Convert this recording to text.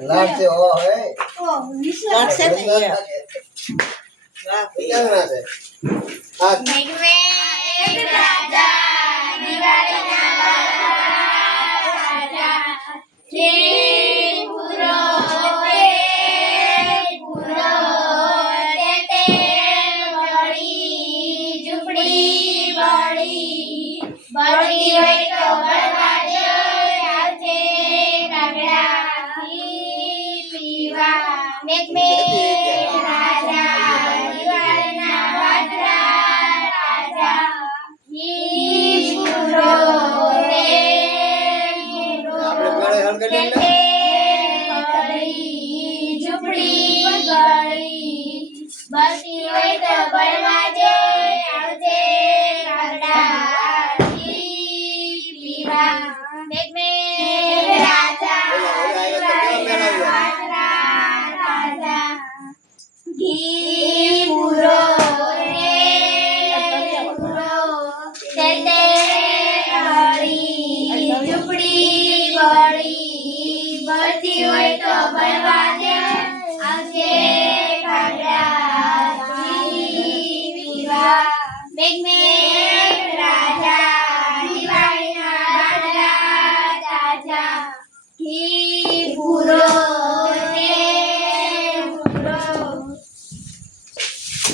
लाड से हो है लाड से नहीं है। क्या बना से हाथ एक राजा दिवाली ना राजा हे पुरो ते बड़ी झुपड़ी बड़ी बड़ी होय तो बड़वाजो आजे कागड़ा पीवा मेघ में राजा दिवाली ना राजा बसी होय तो बड़वाजो आवजे कागड़ा पीवा मेघ में राजा राजा घी पूरो झुपड़ी बड़ी बसी होय तो बड़वा